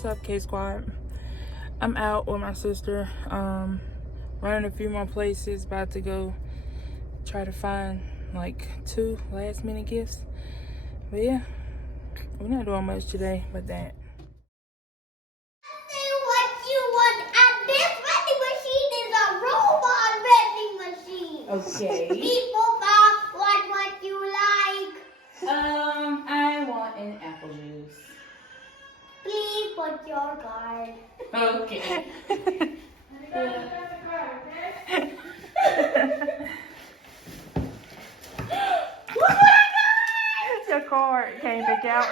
What's up, K Squad? I'm out with my sister, running a few more places, about to go try to find like 2 last minute gifts. But yeah, we're not doing much today but that. Say what you want, and this vending machine is a robot vending machine. Okay. People box what you like. I want an apple juice. Please put your card. Okay. Your card came back out.